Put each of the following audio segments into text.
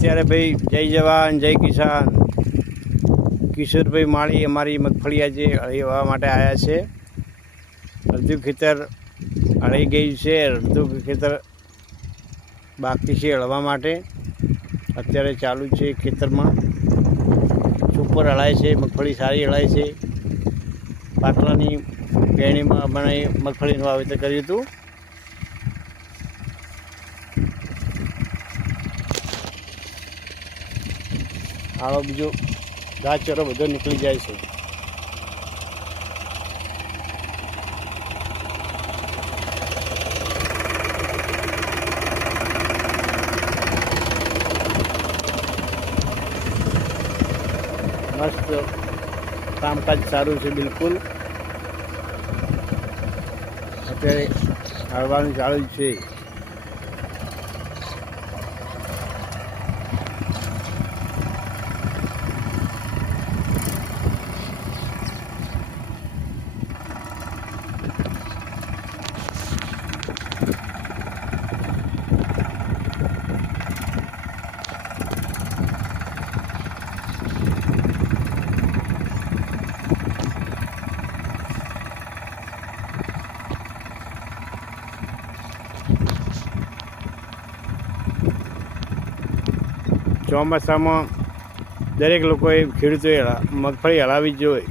અત્યારે ભાઈ જય જવાન જય કિસાન કિશોરભાઈ માળી અમારી મગફળી આજે હળવા માટે આવ્યા છે। અડધું ખેતર હળી ગયું છે, અડધું ખેતર બાકી છે હળવા માટે। અત્યારે ચાલુ છે ખેતરમાં, સુપર હળાય છે, મગફળી સારી હળાય છે। પાટલાની પેણીમાં આપણે મગફળીનું વાવેતર કર્યું હતું। આવો બીજો ઘાસચારો બધો નીકળી જાય છે। મસ્ત કામકાજ સારું છે બિલકુલ। અત્યારે હળવાનું ચાલુ છે। ચોમાસામાં દરેક લોકોએ ખેડૂતોએ મગફળી હળાવવી જ જોઈએ।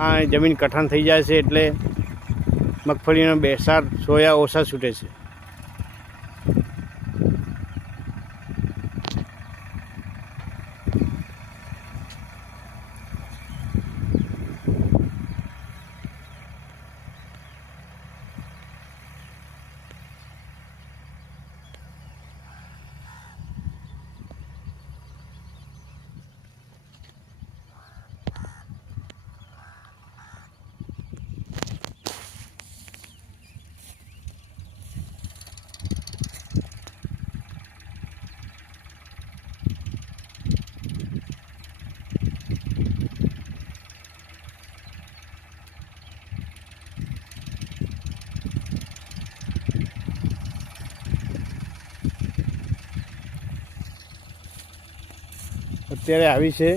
આ જમીન કઠણ થઈ જાય છે એટલે મગફળીનો બેસાર સોયા ઓછા છૂટે છે। અત્યારે આવી છે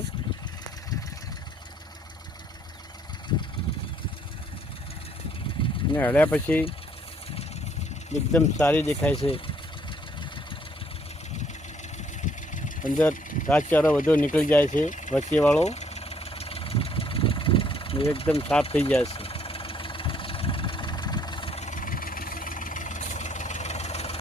ને હળ્યા પછી એકદમ સારી દેખાય છે। અંદર ઘાસચારો બધો નીકળી જાય છે, વચ્ચેવાળો એકદમ સાફ થઈ જાય છે।